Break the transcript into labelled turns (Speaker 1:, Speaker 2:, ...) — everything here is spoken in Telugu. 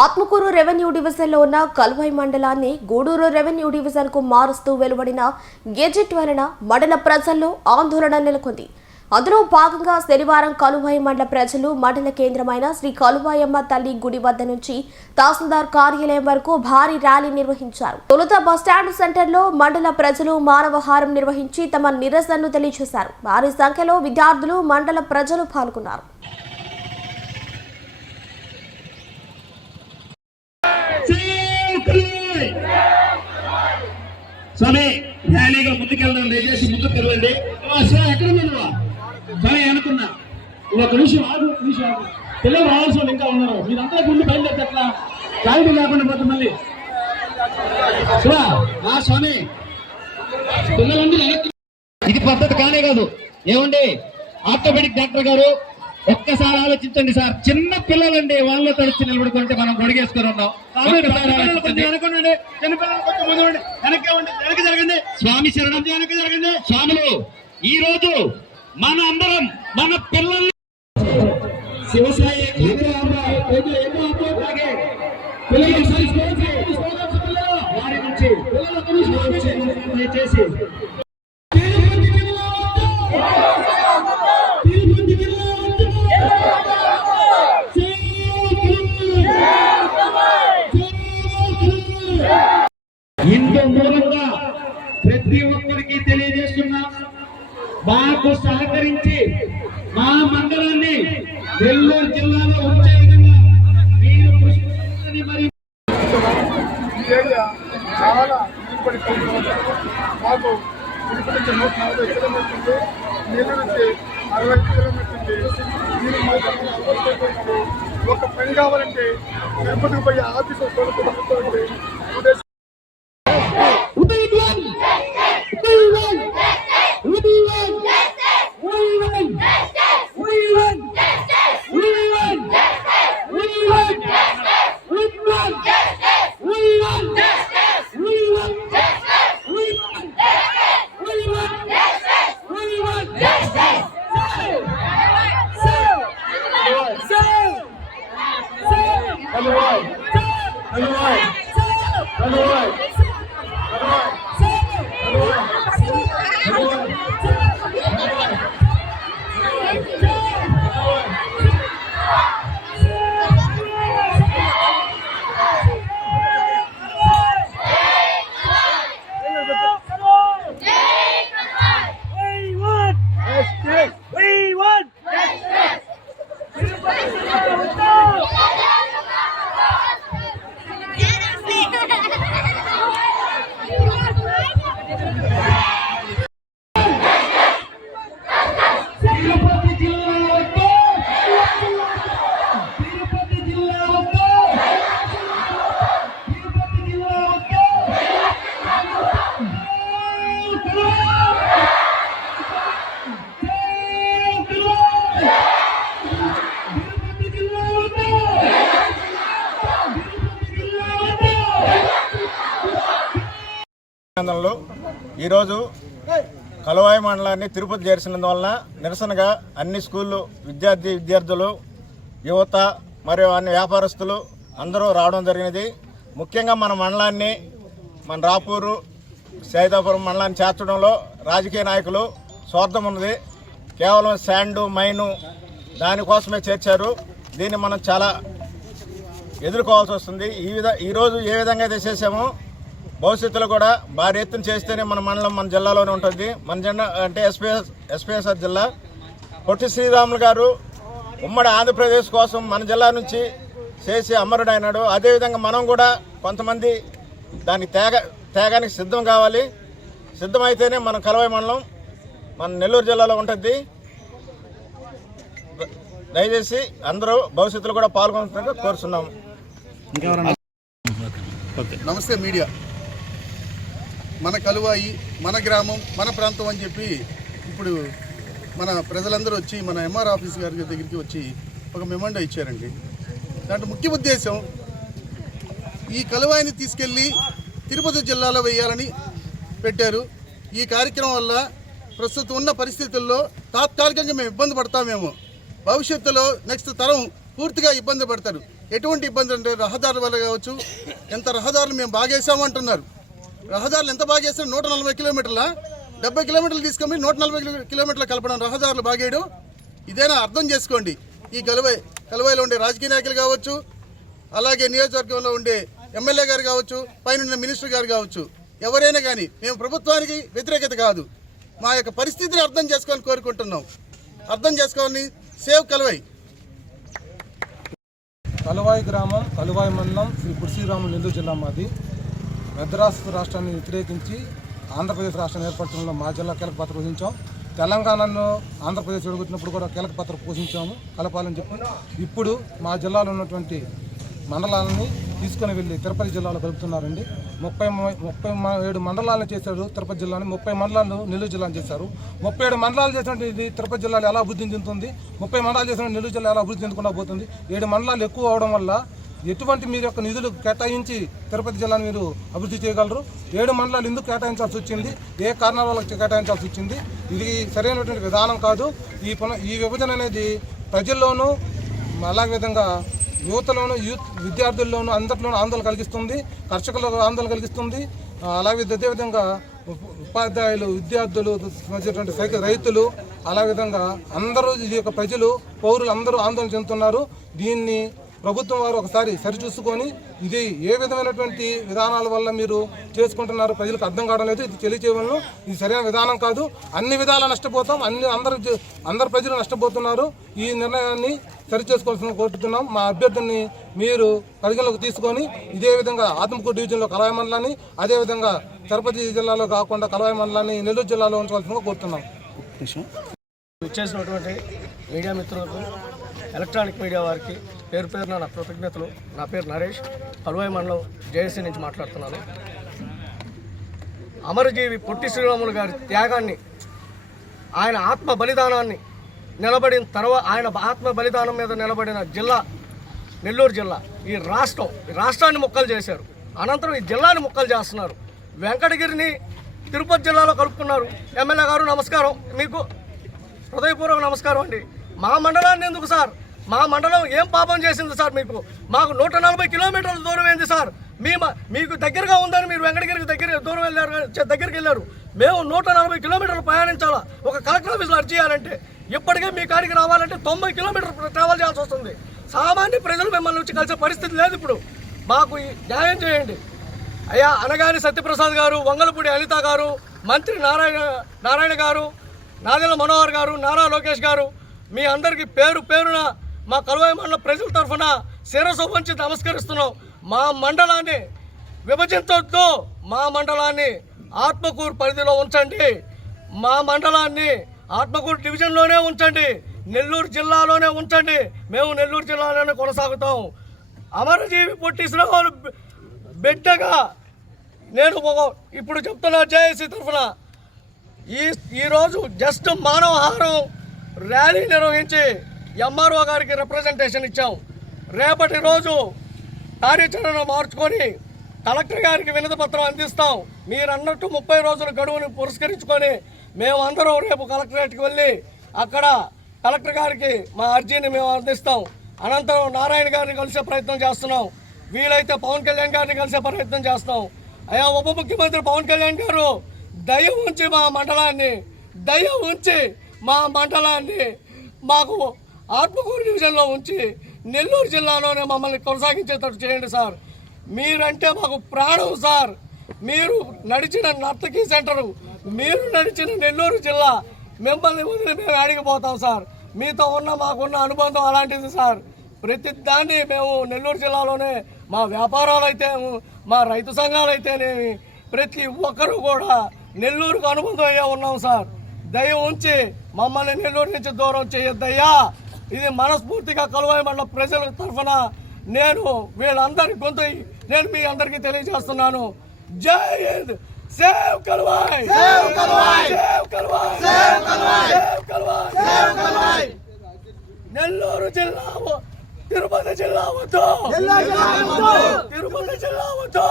Speaker 1: ఆత్మకూరు రెవెన్యూ డివిజన్లో ఉన్న కల్వాయి మండలాన్ని గూడూరు రెవెన్యూ డివిజన్కు మారుస్తూ వెలువడిన గెజెట్ వలన మండల ప్రజల్లో ఆందోళన నెలకొంది. అందులో భాగంగా శనివారం కలువాయి మండల ప్రజలు మండల కేంద్రమైన శ్రీ కలువాయమ్మ తల్లి గుడి వద్ద నుంచి తహసీల్దార్ కార్యాలయం వరకు భారీ ర్యాలీ నిర్వహించారు. తొలుత బస్టాండ్ సెంటర్లో మండల ప్రజలు మానవహారం నిర్వహించి తమ నిరసనను తెలియజేశారు. భారీ సంఖ్యలో విద్యార్థులు మండల ప్రజలు పాల్గొన్నారు.
Speaker 2: స్వామి ర్యాలీగా ముందుకెళ్దాం దయచేసి ముందుకు వెళ్ళండి. స్వామి ఎక్కడ ఉన్నావా స్వామి అనుకున్నా. ఒక నిమిషం ఆగు ఒక నిమిషం ఆగు. పిల్లలు రావాల్సి వాళ్ళు ఇంకా ఉన్నారు. మీరంతా గుండు బయలుదేరితే ఎట్లా? క్లారిటీ లేకుండా పోతుంది మళ్ళీ. ఆ స్వామి పిల్లలందరూ ఇది పద్ధతి కానే కాదు. ఏమండి? ఆర్థోపెడిక్ డాక్టర్ గారు ఒక్కసారి ఆలోచించండి సార్. చిన్న పిల్లలండి వాళ్ళ తడిచి నిలబడుకుంటే మనం గొడిగేసుకొని ఉన్నాం. ఆలోచించండి. స్వామి శరణం. జరగండి. స్వాములు ఈ రోజు మన అందరం మన పిల్లల్ని శివసాయి పిల్లలు ఒకసారి సహకరించి మా మండలాన్ని నెల్లూరు జిల్లాలో ఉంచే విధంగా మీరు కృషి మరి
Speaker 3: చాలా మాకు తిరుపతి నూట నలభై కిలోమీటర్లు అరవై కిలోమీటర్లు. ఉంది మాకు ఒక పని కావాలంటే తిరుపతికి పోయి ఆఫీసు కొనుక్కోవాలి
Speaker 4: అభినందనలు ఈరోజు కలవాయి మండలాన్ని తిరుపతి చేర్చినందువలన నిరసనగా అన్ని స్కూళ్ళు విద్యార్థి విద్యార్థులు యువత మరియు అన్ని వ్యాపారస్తులు అందరూ రావడం జరిగినది. ముఖ్యంగా మన మండలాన్ని మన రాపూరు సైదాపురం మండలాన్ని చేర్చడంలో రాజకీయ నాయకులు స్వార్థం ఉన్నది. కేవలం శాండు మైను దానికోసమే చేర్చారు. దీన్ని మనం చాలా ఎదుర్కోవాల్సి వస్తుంది. ఈ విధ ఈరోజు ఏ విధంగా అయితే చేసామో భవిష్యత్తులో కూడా భారీ ఎత్తున చేస్తేనే మన మండలం మన జిల్లాలోనే ఉంటుంది. మన జెండా అంటే ఎస్పీఎస్ ఎస్పీఎస్ఆర్ జిల్లా. పొట్టి శ్రీరాములు గారు ఉమ్మడి ఆంధ్రప్రదేశ్ కోసం మన జిల్లా నుంచి చేసి అమరుడైనాడు అదేవిధంగా మనం కూడా కొంతమంది దానికి తేగ తేగానికి సిద్ధం కావాలి. సిద్ధమైతేనే మన కలవాయి మండలం మన నెల్లూరు జిల్లాలో ఉంటుంది. దయచేసి అందరూ భవిష్యత్తులో కూడా పాల్గొంటున్నట్టు కోరుతున్నాము
Speaker 3: నమస్తే మీడియా. మన కలువాయి మన గ్రామం మన ప్రాంతం అని చెప్పి ఇప్పుడు మన ప్రజలందరూ వచ్చి మన ఎంఆర్ ఆఫీస్ గారి దగ్గరికి వచ్చి ఒక మెమండో ఇచ్చారండి. దాంట్లో ముఖ్య ఉద్దేశం ఈ కలువాయిని తీసుకెళ్ళి తిరుపతి జిల్లాలో వేయాలని పెట్టారు. ఈ కార్యక్రమం వల్ల ప్రస్తుతం ఉన్న పరిస్థితుల్లో తాత్కాలికంగా మేము ఇబ్బంది పడతామేమో భవిష్యత్తులో నెక్స్ట్ తరం పూర్తిగా ఇబ్బంది పడతారు. ఎటువంటి ఇబ్బంది అంటే రహదారుల వల్ల కావచ్చు ఎంత రహదారులు మేము బాగేసామంటున్నారు రహదారులు ఎంత బాగా చేస్తారు నూట నలభై కిలోమీటర్ల డెబ్బై కిలోమీటర్లు తీసుకొని నూట నలభై కిలోమీటర్ల కిలోమీటర్లు కలపడం రహదారులు బాగేయడం. ఇదేనా అర్థం చేసుకోండి. ఈ కలువై కలువైలో ఉండే రాజకీయ నాయకులు కావచ్చు అలాగే నియోజకవర్గంలో ఉండే ఎమ్మెల్యే గారు కావచ్చు పైన మినిస్టర్ గారు కావచ్చు ఎవరైనా కానీ మేము ప్రభుత్వానికి వ్యతిరేకత కాదు. మా యొక్క పరిస్థితిని అర్థం చేసుకోవాలని కోరుకుంటున్నాం. అర్థం చేసుకోవాలని సేవ్ కలువై.
Speaker 5: కలువాయి గ్రామం కలువాయి మండలం శ్రీ కుర్సీరాములు నెల్లూరు జిల్లా మాది. మద్రాస్ రాష్ట్రాన్ని వ్యతిరేకించి ఆంధ్రప్రదేశ్ రాష్ట్రాన్ని ఏర్పరచడంలో మా జిల్లా కీలక పాత్ర పోషించాం తెలంగాణలో ఆంధ్రప్రదేశ్ విడగొట్టినప్పుడు కూడా కీలక పాత్ర పోషించాము. కలపాలని చెప్పి ఇప్పుడు మా జిల్లాలో ఉన్నటువంటి మండలాలని తీసుకొని వెళ్ళి తిరుపతి జిల్లాలో కలుపుతున్నారండి ముప్పై ముప్పై ఏడు మండలాలను చేశారు తిరుపతి జిల్లాని. ముప్పై మండలాలను నెల్లూరు జిల్లాను చేశారు. ముప్పై ఏడు మండలాలు చేసినటువంటి తిరుపతి జిల్లాలో ఎలా అభివృద్ధి చెందుతుంది? ముప్పై మండలాలు చేసిన నెల్లూరు జిల్లా ఎలా అభివృద్ధి చెందుకుండా పోతుంది? ఏడు మండలాలు ఎక్కువ అవడం వల్ల ఎటువంటి మీరు యొక్క నిధులు కేటాయించి తిరుపతి జిల్లాను మీరు అభివృద్ధి చేయగలరు? ఏడు మండలాలు ఎందుకు కేటాయించాల్సి వచ్చింది? ఏ కారణాల వల్ల కేటాయించాల్సి వచ్చింది? ఇది సరైనటువంటి విధానం కాదు. ఈ పున ఈ విభజన అనేది ప్రజల్లోనూ అలాగే విధంగా యువతలోను యూత్ విద్యార్థుల్లోనూ అందరిలోనూ ఆందోళన కలిగిస్తుంది. కర్షకులకు ఆందోళన కలిగిస్తుంది. అలాగే అదేవిధంగా ఉప- ఉపాధ్యాయులు విద్యార్థులు మధ్యటువంటి సైకిల్ రైతులు అలా విధంగా అందరూ ఈ యొక్క ప్రజలు పౌరులు అందరూ ఆందోళన చెందుతున్నారు. దీన్ని ప్రభుత్వం వారు ఒకసారి సరిచూసుకొని ఇది ఏ విధమైనటువంటి విధానాల వల్ల మీరు చేసుకుంటున్నారు ప్రజలకు అర్థం కావడం లేదు ఇది తెలియచేయవలను. ఇది సరైన విధానం కాదు. అన్ని విధాలా నష్టపోతాం. అన్ని అందరు అందరు ప్రజలు నష్టపోతున్నారు. ఈ నిర్ణయాన్ని సరి చేసుకోవాల్సిన కోరుతున్నాం మా అభ్యర్థిని మీరు పరిగణలోకి తీసుకొని ఇదే విధంగా ఆత్మకూరు డివిజన్లో కలవాయి మండలాన్ని అదేవిధంగా తిరుపతి జిల్లాలో కాకుండా కలవాయి మండలాన్ని నెల్లూరు జిల్లాలో ఉంచవలసిందిగా కోరుతున్నాం.
Speaker 6: ఇచ్చేసినటువంటి మీడియా మిత్రులకు ఎలక్ట్రానిక్ మీడియా వారికి పేరు పేరున నా కృతజ్ఞతలు. నా పేరు నరేష్. కలువాయి మండలం జేఏసీ నుంచి మాట్లాడుతున్నాను. అమరజీవి పొట్టి శ్రీరాములు గారి త్యాగాన్ని ఆయన ఆత్మ బలిదానాన్ని నిలబడిన తర్వాత ఆయన ఆత్మ బలిదానం మీద నిలబడిన జిల్లా నెల్లూరు జిల్లా ఈ రాష్ట్రం ఈ రాష్ట్రాన్ని ముక్కలు చేశారు. అనంతరం ఈ జిల్లాని ముక్కలు చేస్తున్నారు. వెంకటగిరిని తిరుపతి జిల్లాలో కలుపుకున్నారు. ఎమ్మెల్యే గారు నమస్కారం. మీకు హృదయపూర్వక నమస్కారం అండి. మా మండలాన్ని ఎందుకు సార్? మా మండలం ఏం పాపం చేసింది సార్ మీకు? మాకు నూట నలభై కిలోమీటర్ల దూరం ఏంది సార్? మీ మీకు దగ్గరగా ఉందని మీరు వెంకటగిరికి దగ్గర దూరం వెళ్ళారు దగ్గరికి వెళ్ళారు. మేము నూట నలభై కిలోమీటర్లు ప్రయాణించాలా? ఒక కలెక్టర్ ఆఫీస్లో అర్జీ చేయాలంటే ఇప్పటికే మీ కాడికి రావాలంటే తొంభై కిలోమీటర్లు ట్రావెల్ చేయాల్సి వస్తుంది. సామాన్య ప్రజలు మిమ్మల్ని వచ్చి కలిసే పరిస్థితి లేదు ఇప్పుడు. మాకు ఈ న్యాయం చేయండి. అయ్యా అనగాని సత్యప్రసాద్ గారు వంగలపూడి అనిత గారు మంత్రి నారాయణ నారాయణ గారు నాదెల మనోహర్ గారు నారా లోకేష్ గారు మీ అందరికీ పేరు పేరున మా కలువాయి మండల ప్రజల తరఫున శిరసోపంచి నమస్కరిస్తున్నాం. మా మండలాన్ని విభజించొద్దు. మా మండలాన్ని ఆత్మకూరు పరిధిలో ఉంచండి. మా మండలాన్ని ఆత్మకూరు డివిజన్లోనే ఉంచండి. నెల్లూరు జిల్లాలోనే ఉంచండి. మేము నెల్లూరు జిల్లాలోనే కొనసాగుతాం. అమరజీవి పొట్టి శ్రీవారు బిడ్డగా నేను ఇప్పుడు చెప్తున్నా జేఏసీ తరఫున. ఈ ఈరోజు జస్ట్ మానవహారం ర్యాలీ నిర్వహించి ఎంఆర్ఓ గారికి రిప్రజెంటేషన్ ఇచ్చాం. రేపటి రోజు కార్యాచరణ మార్చుకొని కలెక్టర్ గారికి వినతి పత్రం అందిస్తాం. మీరు అన్నట్టు ముప్పై రోజుల గడువుని పురస్కరించుకొని మేము అందరం రేపు కలెక్టరేట్కి వెళ్ళి అక్కడ కలెక్టర్ గారికి మా అర్జీని మేము అందిస్తాం. అనంతరం నారాయణ గారిని కలిసే ప్రయత్నం చేస్తున్నాం. వీలైతే పవన్ కళ్యాణ్ గారిని కలిసే ప్రయత్నం చేస్తాం. అయ్యా ఉప ముఖ్యమంత్రి పవన్ కళ్యాణ్ గారు దయ ఉంచి మా మండలాన్ని దయ ఉంచి మా మండలాన్ని మాకు ఆత్మకూరు డివిజన్లో ఉంచి నెల్లూరు జిల్లాలోనే మమ్మల్ని కొనసాగించేటట్టు చేయండి సార్. మీరంటే మాకు ప్రాణం సార్. మీరు నడిచిన నర్తకీ సెంటరు మీరు నడిచిన నెల్లూరు జిల్లా మిమ్మల్ని వదిలి మేము అడిగిపోతాం సార్. మీతో ఉన్న మాకున్న అనుబంధం అలాంటిది సార్. ప్రతి దాన్ని మేము నెల్లూరు జిల్లాలోనే మా వ్యాపారాలు అయితే మా రైతు సంఘాలు అయితేనేమి ప్రతి ఒక్కరూ కూడా నెల్లూరుకు అనుబంధం అయ్యే ఉన్నాం సార్. దయ ఉంచి మమ్మల్ని నెల్లూరు నుంచి దూరం చేయొద్దయ్యా. ఇది మనస్ఫూర్తిగా కలువాయి మండల ప్రజల తరఫున నేను వీళ్ళందరి గొంతు నేను మీ అందరికీ తెలియజేస్తున్నాను. జై Hind! Save Kaluvai! Save Kaluvai! Save Kaluvai! Save Kaluvai! Save Kaluvai! Save Kaluvai! Nellore జిల్లా తిరుపతి జిల్లా వద్దు! తిరుపతి జిల్లా వద్దు!